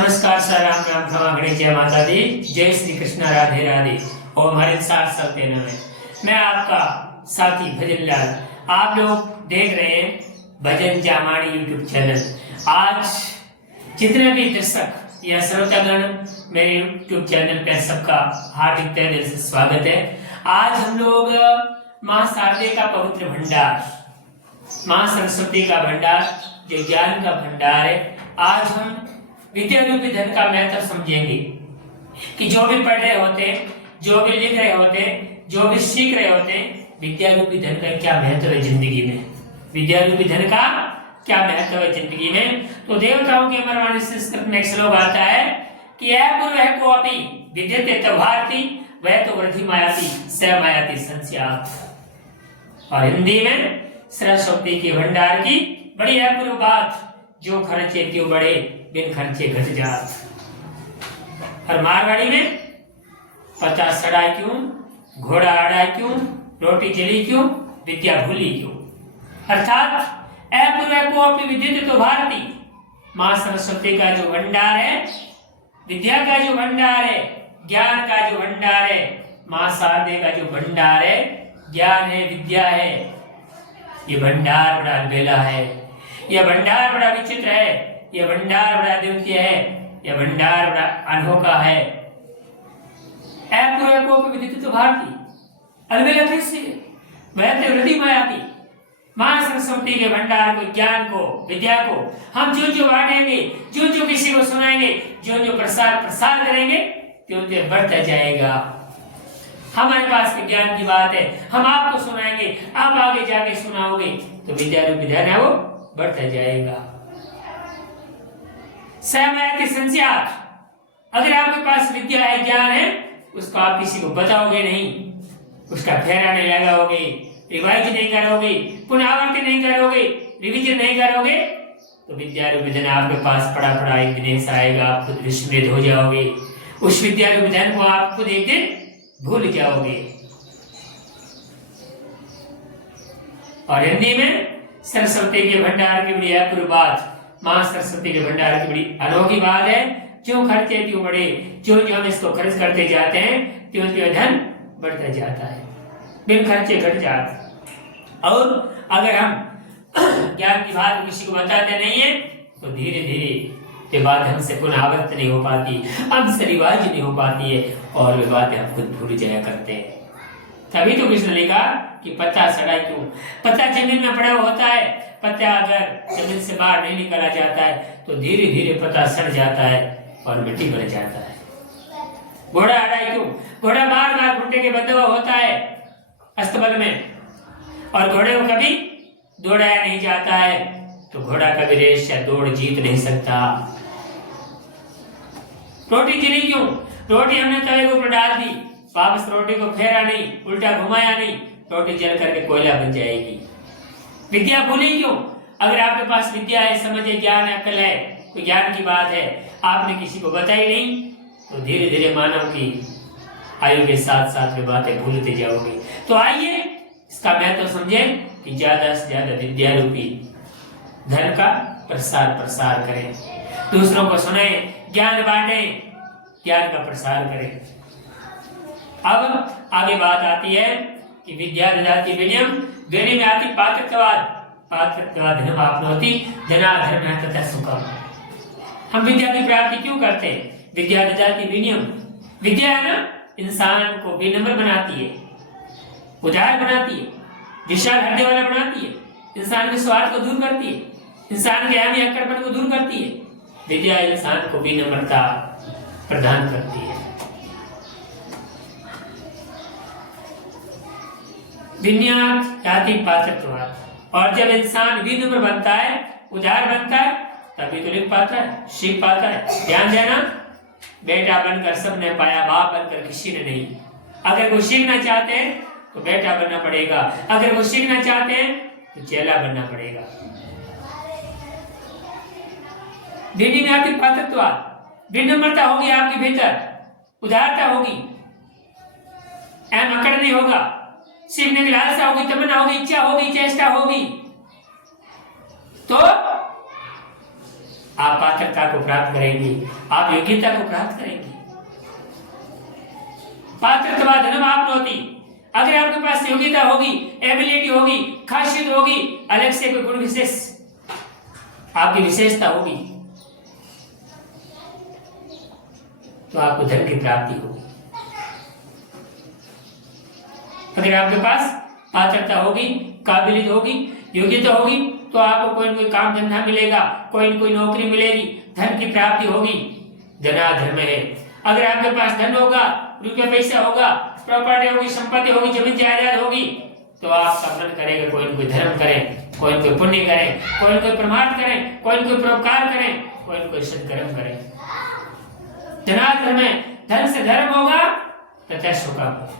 नमस्कार सर, राम राम क्षमा गणेश, जय माता दी, जय श्री कृष्ण, राधे राधे। और हमारे साथ चलते न मैं आपका साथी भजन लाल। आप लोग देख रहे हैं भजन जामानी यूट्यूब चैनल। आज जितने भी दर्शक या श्रोतागण मेरे यूट्यूब चैनल पे सबका हार्दिक तहे दिल से स्वागत है। आज हम लोग माँ शारदे का पवित्र भंडार, माँ सरस्वती का भंडार, जो ज्ञान का भंडार है, आज हम विद्या रूपी धन का महत्व समझेंगे कि जो भी पढ़ रहे होते हैं, जो भी लिख रहे होते हैं, जो भी सीख रहे होते हैं, विद्या रूपी धन का क्या महत्व है जिंदगी में, विद्या रूपी धन का क्या महत्व है जिंदगी में। तो देवताओं के मर्माणी संस्कृत में एक श्लोक आता है कि यह पूर्व है को अपनी विद्यते तभारती वह तो वृद्धि मायाती स मायाती संस्यात। और हिंदी में सरस्वती के भंडार की बड़ी अपूर्व बात, जो खर्चे क्यों बढ़े बिन खर्चे घट जात। और मारवाड़ी में पता सड़ा क्यों, घोड़ा आड़ा क्यों, रोटी जली क्यों, विद्या भूली क्यों। अर्थात अपूर्व को अपनी विद्युत तो भारती, माँ सरस्वती का जो भंडार है, विद्या का जो भंडार है, ज्ञान का जो भंडार है, माँ शारदे का जो भंडार है, ज्ञान है, विद्या है, ये भंडार बड़ा बेला है, यह भंडार बड़ा विचित्र है, यह भंडार बड़ा द्वितीय है, यह भंडार बड़ा अनोखा है। अपूर्व को विदित तो भारती अलबेला कैसे वह तो हृदय मायाती। माँ सरस्वती के भंडार को, ज्ञान को, विद्या को हम जो जो बांटेंगे, जो जो किसी को सुनाएंगे, जो जो प्रसार करेंगे, त्यों त्यों बढ़ता जाएगा। हमारे पास विज्ञान की बात है, हम आपको सुनाएंगे, आप आगे जाके सुनाओगे, तो विद्या रूपी धन है वो बढ़ता जाएगा। सहमति संस्यात, अगर आपके पास विद्या है, ज्ञान है, उसको आप किसी को बताओगे नहीं, उसका फेरा नहीं लगाओगे, रिवाइज नहीं करोगे, पुनरावृत्ति नहीं करोगे, रिवीजन नहीं करोगे, तो विद्या रूपी धन आपके पास पड़ा पड़ा एक दिन ऐसा आएगा, आप खुद विस्मृत हो जाओगे। उस विद्या रूपी धन को आप खुद एक दिन भूल जाओगे। और हिंदी में सरस्वती के भंडार की बड़ी अपूर्व बात, माँ सरस्वती के भंडार की बड़ी अनोखी बात है। जो खर्चे क्यों बढ़े, जो जो हम इसको खर्च करते जाते हैं, त्यों त्यों धन बढ़ता जाता है, बिन खर्चे घट जाता। और अगर हम ज्ञान की बात किसी को बताते नहीं है, तो धीरे धीरे ये बात हमसे पुनरावृत्त नहीं हो पाती, हमसे रिवाज नहीं हो पाती है, और वे बातें हम खुद भूल जाया करते हैं। तभी तो कृष्ण ने कहा कि पत्ता सड़ा क्यों, पत्ता जमीन में पड़ा होता है, पत्ता अगर जमीन से बाहर नहीं निकाला जाता है तो धीरे धीरे पत्ता सड़ जाता है और मिट्टी बन जाता है। घोड़ा आड़ा क्यों, घोड़ा बार बार घुटने के बंधा हुआ होता है अस्तबल में, और घोड़े को कभी दौड़ाया नहीं जाता है, तो घोड़ा कभी रेस या दौड़ जीत नहीं सकता। रोटी जली क्यों, रोटी हमने तवे के ऊपर डाल दी, वापस रोटी को फेरा नहीं, उल्टा घुमाया नहीं, रोटी जल करके कोयला बन जाएगी। विद्या भूली क्यों, अगर आपके पास विद्या है, समझ है, ज्ञान है, अकल है, कोई ज्ञान की बात है, आपने किसी को बताई नहीं, तो धीरे धीरे मानव की आयु के साथ साथ में बातें भूलते जाओगे। तो आइए इसका महत्व समझें कि ज्यादा से ज्यादा विद्या रूपी धन का प्रसार करें, दूसरों को सुने, ज्ञान बांटें, ज्ञान का प्रसार करें। अब आगे बात आती है कि विद्या ददाति विनयम, विनय में आती पात्रत्वाद, पात्रत्वाद धर्म आपनोति, धनाधर्म तथा सुखम। हम विद्या की प्राप्ति क्यों करते हैं? विद्या ददाति विनयम, विद्या है ना, इंसान को विनम्र बनाती है, उदार बनाती है, विशाल हृदय वाला बनाती है, इंसान के स्वार्थ को दूर करती है, इंसान के अहम अक्कड़पन को दूर करती है। विद्या इंसान को विनम्रता प्रदान करती है। विनयात याति पात्रत्वात्, और जब इंसान विनम्र बनता है, उदार बनता है, तभी तो लिख पाता है, सीख पाता है। ध्यान देना, बेटा बनकर सबने पाया, बाप बनकर किसी ने नहीं। अगर वो सीखना चाहते हैं तो बेटा बनना पड़ेगा, अगर वो सीखना चाहते हैं तो चेला बनना पड़ेगा। विनयाति पात्रत्वात्, विनम्रता होगी आपके भीतर, उदारता होगी, अहम अकड़ नहीं होगा, सीखने की लालसा होगी, तमन्ना होगी, इच्छा होगी, चेष्टा होगी, तो आप पात्रता को प्राप्त करेंगे, आप योग्यता को प्राप्त करेंगे। पात्रता धर्म आप होती, अगर आपके पास योग्यता होगी, एबिलिटी होगी, खासियत होगी, अलग से कोई गुण विशेष आपकी विशेषता होगी, तो आपको धन की प्राप्ति होगी। अगर आपके पास पात्रता होगी, काबिलियत होगी, योग्यता होगी, तो आपको कोई न कोई काम धंधा मिलेगा, कोई न कोई नौकरी मिलेगी, धन की प्राप्ति होगी। धनाधर्म है। अगर आपके पास धन होगा, रुपया पैसा होगा, प्रॉपर्टी होगी, संपत्ति होगी, जमीन जायदाद होगी, तो आपका मन करेगा कोई न कोई धर्म करें, कोई न कोई पुण्य करें, कोई न कोई प्रमाण करें, कोई न कोई परोपकार करें, कोई न कोई सत्कर्म करें। धनाधर्म है। धन से धर्म होगा तथा सुख होगा।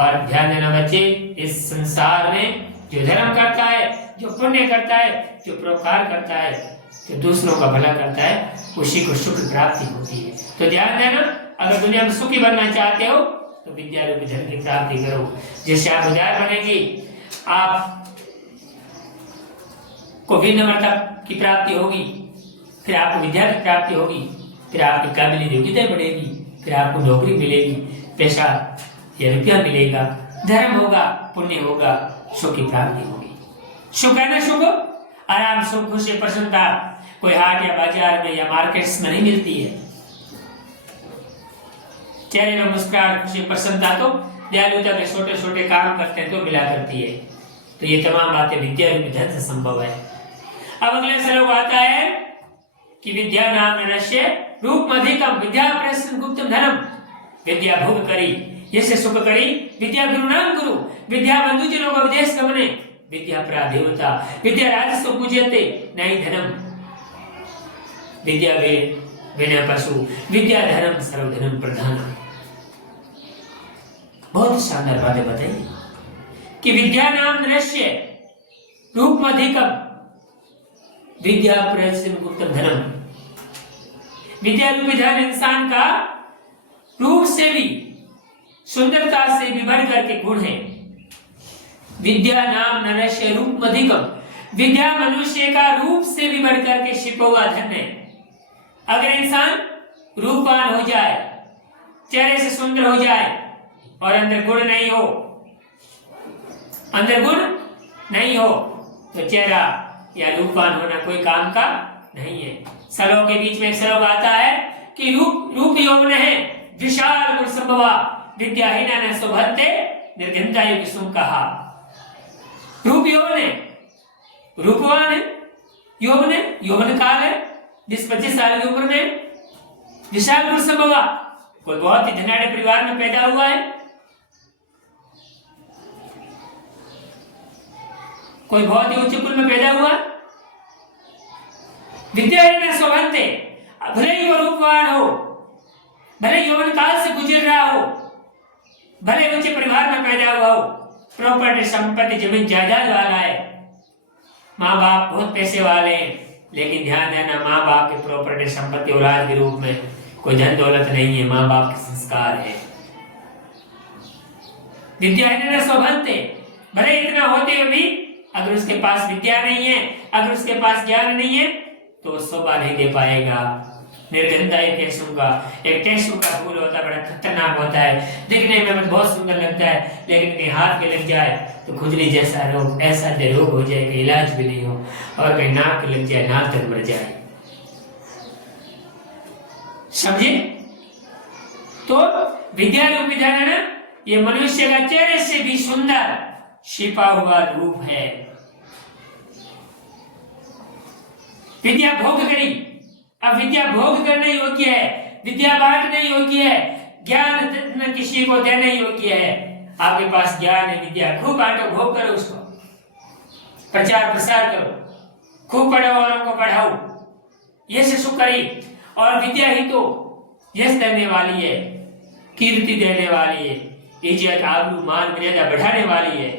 और ध्यान देना बच्चे, इस संसार में जो धर्म करता है, जो पुण्य करता है, जो परोपकार करता है, जो दूसरों का भला करता है, उसी को सुख प्राप्ति होती है। तो ध्यान देना, अगर दुनिया में सुखी बनना चाहते हो तो विद्या रूपी धन की प्राप्ति करो, जिससे आप उदार बनेगी, आप को विनम्रता की प्राप्ति होगी, फिर आपको विद्या की प्राप्ति होगी, फिर आपकी काबिलियत योग्यता बढ़ेगी, फिर आपको नौकरी मिलेगी, पैसा या रुपया मिलेगा, धर्म होगा, पुण्य होगा, सुख की प्राप्ति होगी। सुख है ना, सुख आराम, सुख, खुशी, प्रसन्नता कोई हाट या बाजार में या मार्केट्स में नहीं मिलती है। चेहरे में मुस्कुराहट, खुशी, प्रसन्नता तो दयालुता के छोटे छोटे काम करते हैं तो मिला करती है। तो ये तमाम बातें विद्या रूपी धन से संभव है। अब अगले श्लोक आता है कि विद्या नाम नश्य रूप अधिकम विद्या प्रसन्न गुप्तम धनम। विद्या भोग करी, यसे सुख करी, विद्या गुरु नाम गुरु, विद्या बंधुजनों का विदेश गमने, विद्या प्रादेवता, विद्या राजस्व पूज्यते नहीं धनम, विद्या वे विनय पशु, विद्या धर्म सर्वधनम प्रधान। बहुत शानदार बातें बताई कि विद्या नाम नश्य रूप अधिकम विद्या प्रसन्न गुप्तम धनम। विद्या रूपी धन इंसान का रूप से भी, सुंदरता से भी बढ़ करके गुण है। विद्या नाम नरस्य रूप अधिकम, विद्या मनुष्य का रूप से भी बढ़ करके छिपा हुआ धन है। अगर इंसान रूपवान हो जाए, चेहरे से सुंदर हो जाए और अंदर गुण नहीं हो, अंदर गुण नहीं हो, तो चेहरा या रूपवान होना कोई काम का नहीं है। श्लोक के बीच में एक श्लोक आता है कि रूप यौवन है, विशाल गुण संभवा, विद्याहीना न शोभन्ते निर्घंता युग सुम कहा। रूप यौवन है, रूपवान है, यौवन है, यौवन काल है, 20-25 साल की उम्र में विशाल गुण संभवा, कोई बहुत ही धनाढ़ परिवार में पैदा हुआ है, कोई बहुत ही उच्च कुल में पैदा हुआ, विद्याहीना शोभन्ते, भले ही वो रूपवान हो, भले यौवन काल से गुजर रहा हो, भले ऊंचे परिवार में पैदा हुआ हो, प्रॉपर्टी संपत्ति जमीन जायदाद वाला है, माँ बाप बहुत पैसे वाले हैं, लेकिन ध्यान देना, माँ बाप की प्रॉपर्टी संपत्ति औलाद के रूप में कोई धन दौलत नहीं है, माँ बाप के संस्कार है। विद्याहीना शोभन्ते, भले इतना होते हुए भी अगर उसके पास विद्या नहीं है, अगर उसके पास ज्ञान नहीं है, तो शोभा नहीं दे पाएगा। निर्गंधा एक टेसू का फूल होता है, बड़ा खतरनाक होता है, दिखने में बहुत सुंदर लगता है, लेकिन कहीं हाथ में लग जाए तो खुजली जैसा रोग, ऐसा रोग हो जाए कि इलाज भी नहीं हो, और कहीं नाक लग जाए, नाक तक मर जाए। समझे? तो विद्या रूपी धन है ना, ये मनुष्य का चेहरे से भी सुंदर छिपा हुआ रूप है। विद्या भोग करी, अब विद्या भोग करने योग्य है, विद्या बांटने योग्य है, ज्ञान किसी को देने योग्य है। आपके पास ज्ञान है, विद्या खूब बांटो, भोग करो, उसको प्रचार प्रसार करो, खूब पढ़ो, औरों को पढ़ाओ, ये से सुख करी। और विद्या ही तो यश देने वाली है, कीर्ति देने वाली है, इज्जत आबरू मान मर्यादा बढ़ाने वाली है।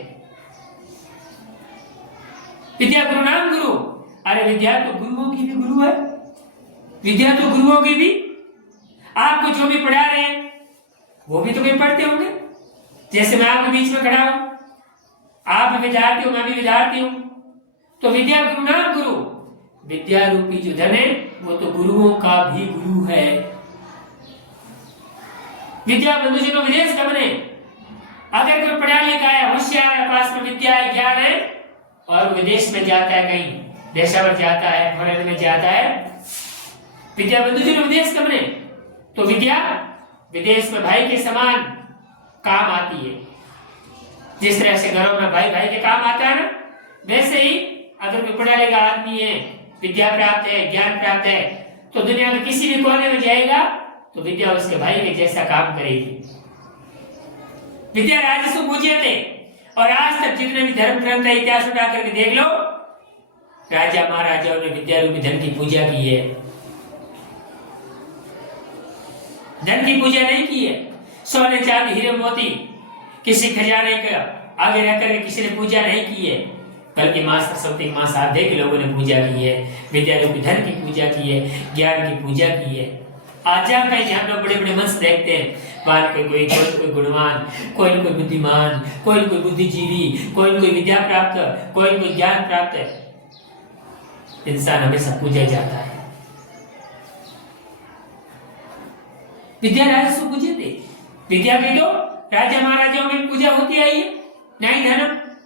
विद्या गुरु नाम गुरु, अरे विद्या तो गुरुओं की भी गुरु है, विद्या तो गुरुओं की भी, आपको जो भी पढ़ा रहे हैं वो भी तो भी पढ़ते होंगे। जैसे मैं आपके बीच में खड़ा हूं, आप भी विद्यार्थी हो, मैं भी विद्यार्थी हूं, तो विद्या गुरु नाम गुरु, विद्या रूपी जो धन है वो तो गुरुओं का भी गुरु है। विद्या बंधुजनों विदेश गमने, अगर कोई पढ़ा लिखा है, होशियार है, पास में विद्या है, ज्ञान है और विदेश में जाता है, कहीं पेशावर जाता है, फॉरेन में जाता है, विद्या बंधुजनों विदेश गमने, तो विद्या विदेश में भाई के समान काम आती है। जिस तरह से घरों में भाई भाई के काम आता है ना, वैसे ही अगर कोई पढ़ा लिखा आदमी है, विद्या प्राप्त है, ज्ञान प्राप्त है, तो दुनिया में किसी भी कोने में जाएगा तो विद्या उसके भाई के जैसा काम करेगी। विद्या राजस्व पूज्य थे और आज तक जितने भी धर्म ग्रंथ है, इतिहास उठा करके देख लो, राजा महाराजाओं ने विद्या रूपी धन की पूजा की है, धन की पूजा नहीं की है। सोने चांदी हीरे मोती किसी खजाने के आगे रख करके किसी ने पूजा नहीं की है, बल्कि मां सरस्वती मां शारदे के लोगों ने पूजा की है, विद्या रूपी धन की पूजा की है, ज्ञान की पूजा की है। आज जहाँ कहीं हम लोग बड़े बड़े मंच देखते हैं, बाहर कोई गुणवान, कोई बुद्धिमान, कोई बुद्धिजीवी, कोई विद्या प्राप्त, कोई ज्ञान प्राप्त है, इंसान हमेशा पूजा जाता है। विद्या राजस्व पूजे थे, विद्या की तो राजा महाराजाओं में पूजा होती आई है, नहीं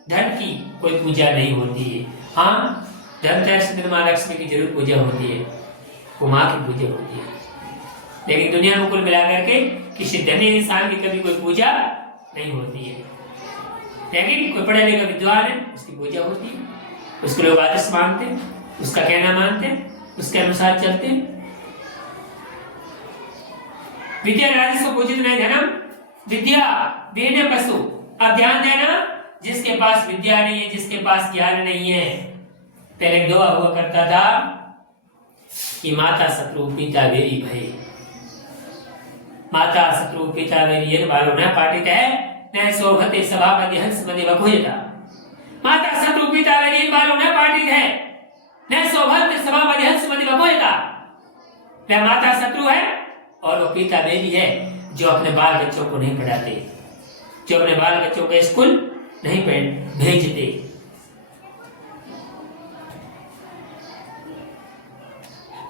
धन की कोई पूजा नहीं होती है। हाँ, धनतेरस दिन मां लक्ष्मी की जरूर पूजा होती है, वो माँ की पूजा होती है, लेकिन दुनिया में कुल मिलाकर के किसी धनी इंसान की कभी कोई पूजा नहीं होती है। लेकिन कोई पढ़ा लिखा विद्वान है, उसकी पूजा होती है, उसको लोग आदर्श मानते हैं, उसका कहना मानते हैं, उसके अनुसार चलते हैं। विद्या राजस्व पूजित नहीं धनम, विद्या बेने पशु। अब ध्यान देना, जिसके पास विद्या नहीं है, जिसके पास ज्ञान नहीं है, पहले दुआ हुआ करता था कि माता शत्रु पिता वेरी भय, माता शत्रु पिता वेरी बालो न पाटित है न शोभते सभापति हंस मदे वघोयता। माता शत्रु पिता वेरी बालो न पाटित है न शोभते सभापति हंस मदे वघोयता। वह माता शत्रु है और वो पिता वेरी है जो अपने बाल बच्चों को नहीं पढ़ाते, जो अपने बाल बच्चों को स्कूल नहीं भेजते।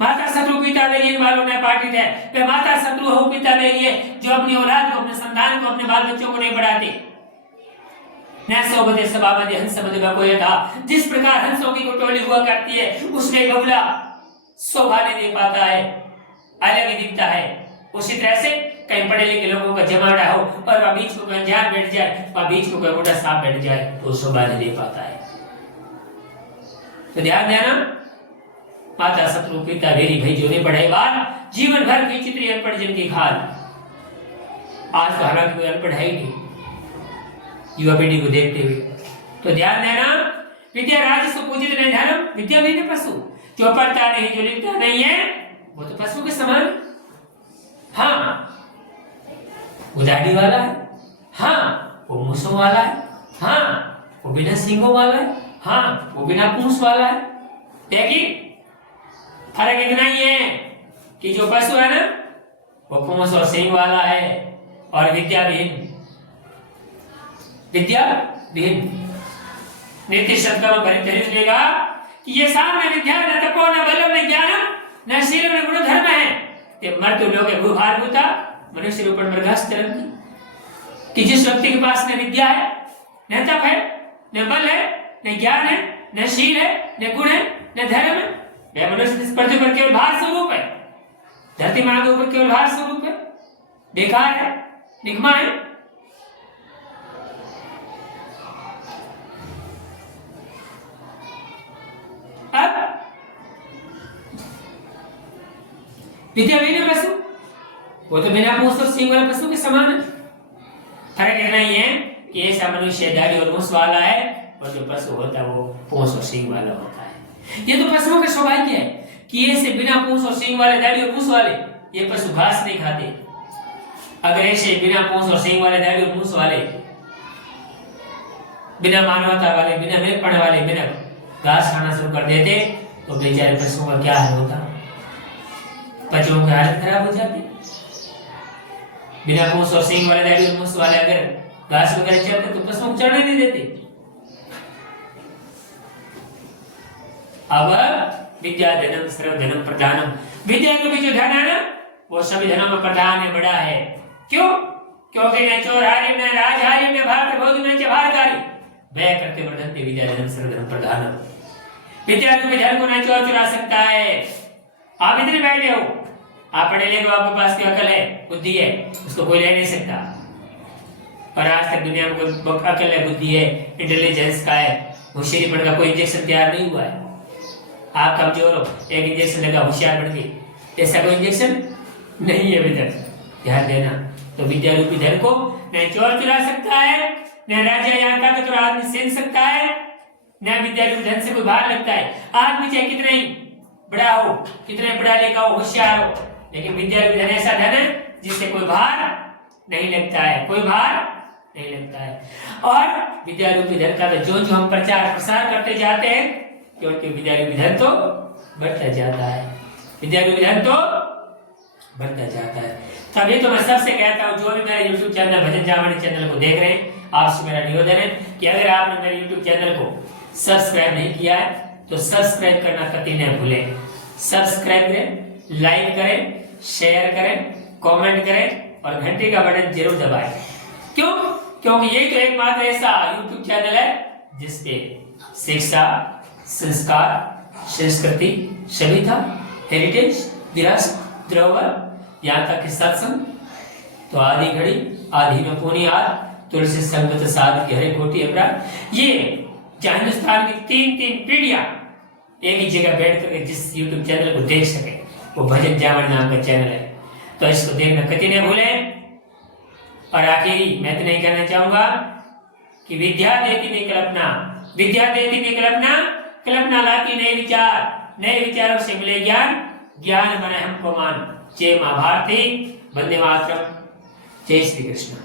माता शत्रु पिता बेलिए बालों में पाटित है, वे माता शत्रु हो पिता बेलिए जो अपनी औलाद को, अपने संतान को, अपने बाल बच्चों को नहीं पढ़ाते। न सोबते सभापति हंस मदे वघोयता। जिस प्रकार हंसों की टोली हुआ करती है, उसमें बगुला शोभा नहीं दे पाता है, अलग ही दिखता है। उसी तरह से कहीं पढ़े लिखे लोगों का जमावड़ा हो और वह बीच में कोई अनजान बैठ जाए, वह बीच में कोई मोटा सांप बैठ जाए, तो शोभा नहीं दे पाता है। तो ध्यान देना, माता शत्रु पिता वेरी भई जो ने पढ़ाई बात, जीवन भर की चित्री अनपढ़ जन की खाल। आज तो हालांकि कोई अनपढ़ है ही नहीं युवा पीढ़ी को देखते हुए। तो ध्यान देना, विद्या राजस्व पूजित नहीं धनम, विद्या भी नहीं पशु। जो पढ़ता नहीं, जो लिखता नहीं है, वो तो पशु के समान। हाँ, वो दाढ़ी वाला है, हाँ वो मूंछों वाला है, हाँ वो बिना सींगों वाला है, हाँ वो बिना पूंछ वाला है। लेकिन फर्क इतना ही है कि जो पशु है ना, वो पूंछ और सींग वाला है और विद्या भिन्न, विद्या भिन्न। नीति शतकम परिचरित लेगा कि ये सामने विद्या न तपो न बलम न ज्ञानम न शीलम न गुण धर्म है, ये मर्त्य लोग है भूभार भूता मनुष्य रूपण मृगास चरंती। कि जिस व्यक्ति के पास न विद्या है, न तप है, न बल है, न ज्ञान है, न शील है, न गुण है, न धर्म है, वह मनुष्य इस पृथ्वी पर केवल भार स्वरूप है, धरती माँ के ऊपर केवल भार स्वरूप है, बेकार है, निगमा है। अब विद्या बिना पशु, वो तो बिना पूंछ और सींग वाले पशु के समान है। फर्क इतना ही है कि ऐसा मनुष्य दाढ़ी और मूंछ वाला है और जो पशु होता है वो पूंछ और सींग वाला होता है। ये तो पशुओं का सौभाग्य है कि ऐसे बिना पूंछ और सींग वाले, दाढ़ी और मूंछ वाले, ये पशु घास नहीं खाते। अगर ऐसे बिना पूंछ और सींग वाले, दाढ़ी और मूंछ वाले, बिना मानवता वाले, बिना मेलपण वाले, बिना घास खाना शुरू कर देते तो बेचारे पशुओं का क्या हाल होता, पशुओं की हालत खराब हो जाती। बिना पूंछ और सींग वाले, दाढ़ी और मूंछ वाले अगर घास वगैरह चलते तो पशुओं को चढ़ने नहीं देते। अब विद्या धनम सर्व धनम प्रधानम। विद्या के भी जो धन है ना वो सभी धनों में प्रधान है, बड़ा है। क्यों? क्योंकि न चोर हारी न राज हारी न भारत भोग न चभारकारी भय करते वर्धनते विद्या धनम सर्व धनम प्रधानम। विद्या के धन को न चोर चुरा सकता है। आप इतने बैठे हो, आप पढ़े लिखे हो, आपके पास की अकल है, बुद्धि है, उसको कोई ले नहीं सकता। और आज तक दुनिया में कोई अकल है, बुद्धि है, इंटेलिजेंस का है, होशियारीपन का कोई इंजेक्शन तैयार नहीं हुआ है। आप कमजोर हो, एक इंजेक्शन लगा होशियार बन गए, ऐसा कोई इंजेक्शन नहीं है अभी तक। ध्यान देना। तो विद्या रूपी धन को न चोर चुरा सकता है, न राजा यहाँ का तो आदमी छीन सकता है, न विद्या रूपी धन से कोई बाहर लगता है। आदमी चाहे कितना ही बड़ा हो, कितने पढ़ा लिखा हो, होशियार हो, लेकिन विद्या रूपी धन ऐसा धन है जिससे कोई भार नहीं लगता है, कोई भार नहीं लगता है। और विद्या रूपी धन का तो जो हम प्रचार प्रसार करते जाते हैं, क्योंकि विद्या रूपी धन तो बढ़ता जाता है, विद्या रूपी धन तो बढ़ता जाता है। तभी तो मैं सबसे कहता हूँ, जो भी मेरा YouTube चैनल भजन जामणी चैनल को देख रहे हैं, आपसे मेरा निवेदन है कि अगर आपने मेरे YouTube चैनल को सब्सक्राइब नहीं किया है तो सब्सक्राइब करना कभी न भूलें। सब्सक्राइब करें, लाइक करें, शेयर करें, कमेंट करें और घंटे का बटन जरूर दबाएं। क्यों? क्योंकि ये तो एकमात्र ऐसा YouTube चैनल है जिसपे शिक्षा, संस्कार, संस्कृति, सभ्यता, हेरिटेज, विरासत, धरोहर, यहाँ तक कि सत्संग, तो आधी घड़ी आधी में पौनी आध, तुलसी संगत साध की हरे कोटि अपराध, ये जहाँ हिंदुस्तान की तीन पीढ़ियां एक ही जगह बैठ करके जिस YouTube चैनल को देख सके, वो भजन जामणी नाम का चैनल है। तो इसको देखना कभी नहीं भूलें। और आखिरी मैं तो नहीं कहना चाहूंगा कि विद्या देती नहीं कल्पना, विद्या देती नहीं कल्पना, कल्पना लाती नए विचार, नए विचारों से मिले ज्ञान, ज्ञान बने हमको मान। जय मां भारती, वंदे मातरम, जय श्री कृष्ण।